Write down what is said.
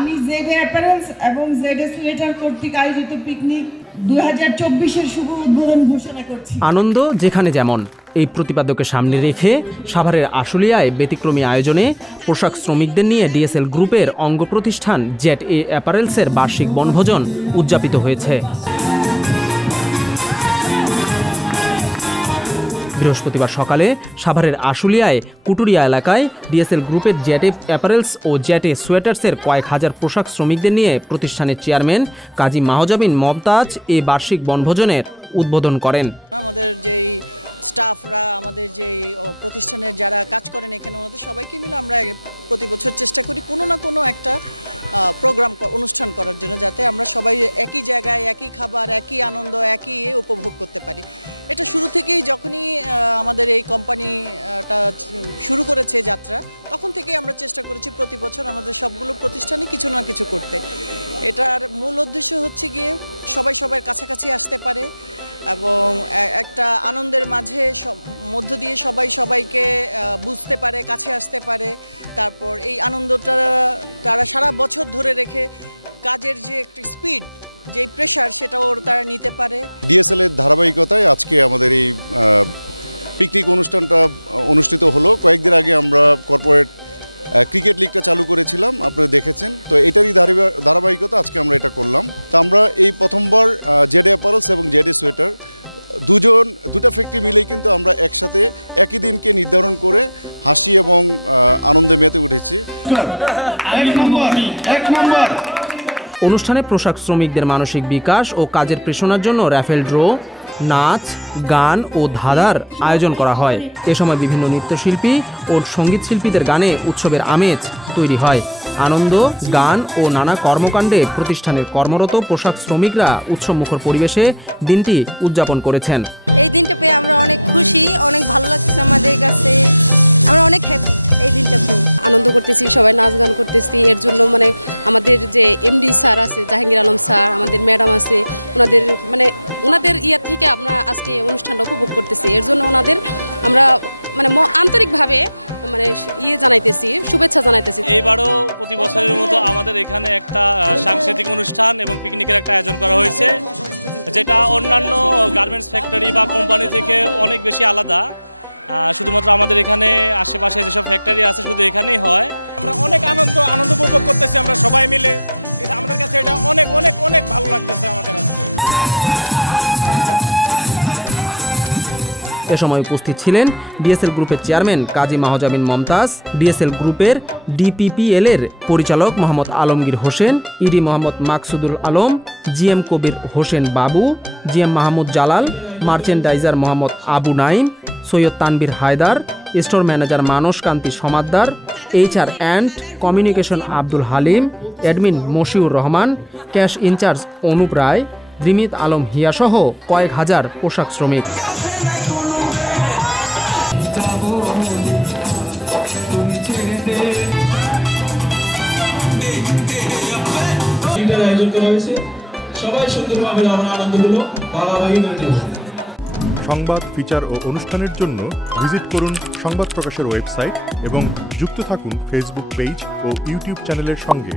আমি জেডে অ্যাপারেলস এবং জেডে সোয়েটার কর্তৃক আয়োজিত পিকনিক 2024-এর শুভ উদ্বোধন ঘোষণা করছি। আনন্দ যেখানে যেমন এই প্রতিপাদ্যকে সামনে রেখে সাভারের আশুলিয়ায় ব্যতিক্রমী আয়োজনে পোশাক শ্রমিকদের নিয়ে ডিএসএল গ্রুপের অঙ্গ প্রতিষ্ঠান জেড-এ অ্যাপারেলসের বার্ষিক বনভোজন উদযাপিত হয়েছে। বৃহস্পতিবার সকালে সাভারের আশুলিয়ায় কুটুরিয়া এলাকায় ডিএসএল গ্রুপের জেড-এ অ্যাপারেলস ও জেড-এ সোয়েটার্সের কয়েক হাজার পোশাক শ্রমিকদের নিয়ে প্রতিষ্ঠানের চেয়ারম্যান কাজী মাহজাবিন মমতাজ এই বার্ষিক বনভোজনের উদ্বোধন করেন। আমাদের যেই স্টাফরা, আমাদের যেই প্রতিষ্ঠানের যারা কাজ করেন এখানে, ওনাদের সবাইকে মিলে আমরা প্রতি বছর চেষ্টা করি কোনো না কোনো একটা প্রোগ্রাম অনুষ্ঠান করার জন্য, যাতে আমরা সবাই একই জায়গায় একই খাবার, একই আনন্দ, একই উপভোগ করতে পারি। এটা শুরু থেকেই যখনই আমাদের এই কোম্পানিটা শুরু করেছে যাত্রা, তখন থেকেই আমরা চেষ্টা করেছি প্রতি বছর আমাদের সবগুলো প্রতিষ্ঠানে কিছু না কিছু করতে। এটার মূল উদ্দেশ্য হচ্ছে গিয়ে সবাই সবার কাছাকাছি আসতে পারে এবং একটা আনন্দের মাঝে মধ্য দিয়ে সবাই সবাইকে বুঝতে পারে, কাছে আসতে পারে। তারপর এই আনন্দটা তারা সারা বছর ধরে রেখে কাজের যে একটা স্পিড, যে প্রেশার, সেটাও তারা নিতে পারে। ডিএসএল এর ধারাবাহিকতায় আজকে আমাদের এই পিকনিক অনুষ্ঠানটা অনুষ্ঠিত হলো। কয়েকদিন আগে আমরা কর্পোরেট ক্রিকেট লিগটা চালু করেছিলাম, আপনারা দেখেছেন। তো এটারই ধারাবাহিকতা আজকে আমরা এটা করলাম। তো আমরা এই প্রথমবার জেড-এ অ্যাপারেলস এবং জেড-এ সোয়েটার দুটা ফ্যাক্টরি মিলেই কিন্তু আমরা একসাথে একই দিনকে নির্ধারণ করে হাসি এবং আনন্দে মেতে উঠেছি। অনুষ্ঠানে পোশাক শ্রমিকদের মানসিক বিকাশ ও কাজের প্রেরণার জন্য র্যাফেল ড্র, নাচ, গান ও ধাঁধার আয়োজন করা হয়। এ সময় বিভিন্ন নৃত্যশিল্পী ও সঙ্গীত শিল্পীদের গানে উৎসবের আমেজ তৈরি হয়। আনন্দ, গান ও নানা কর্মকাণ্ডে প্রতিষ্ঠানের কর্মরত পোশাক শ্রমিকরা উৎসবমুখর পরিবেশে দিনটি উদযাপন করেছেন। এই দিনটা পেয়ে আমরা অনেক খুশি, অনেক ভালো লাগছে আমাদের কাছে, আমরা অনেক হ্যাপি এই দিনটা পেয়ে। আনন্দ করতেছি, সবাই নাচ গান করতেছি। এর জন্য আমাদের যে এমডি স্যার আছে, জাহাঙ্গীর আলম স্যার, আমাদের ম্যাডাম আছে, ওনাদের ইয়ার থেকে আমরা আজকে এই অনুষ্ঠানটা উপভোগ করতেছি। এর জন্য ওনাদের আমরা আন্তরিকভাবে জানাইতেছি, শুভেচ্ছা জানাইতেছি। এইবারও প্রতি বছরের মতো আমাদের এখানে একটা সাংস্কৃতিক অনুষ্ঠান এবং পিকনিকের একটা আয়োজন করা হয়েছে, যেটা অন্যান্য গার্মেন্টস ফ্যাক্টরি বা কোম্পানি থেকে অনেক বেশি আলাদা। শুধুমাত্র আমাদের এখানে আশেপাশে যেসব ফ্যাক্টরি আছে শুধু এখানেই হয়। আমরা অনেক আনন্দ উপভোগ করতেছি আমরা সবাই মিলে। আমাদের কাছে এটা অনেক অনেক অনেক ভালো লাগতেছে আমাদের আজকে। এ সময় উপস্থিত ছিলেন ডিএসএল গ্রুপের চেয়ারম্যান কাজী মাহজাবিন মমতাজ, ডিএসএল গ্রুপের ডিপিপিএল এর পরিচালক Mohammad Alamgir Hossain, ED Mohammad Maksudul Alam, GM Kabir Hossain Babu, GM Mahmud Jalal, merchandiser Mohammad Abu Naim, Syed Tanvir Haider, store manager Manas Kanti Samaddar, HR and communication Abdul Halim, admin Moshiur Rahman, cash incharge Anup Roy, Rimit Alam হিয়াসহ কয়েক হাজার পোশাক শ্রমিক। সংবাদ, ফিচার ও অনুষ্ঠানের জন্য ভিজিট করুন সংবাদ প্রকাশের ওয়েবসাইট এবং যুক্ত থাকুন ফেসবুক পেজ ও ইউটিউব চ্যানেলের সঙ্গে।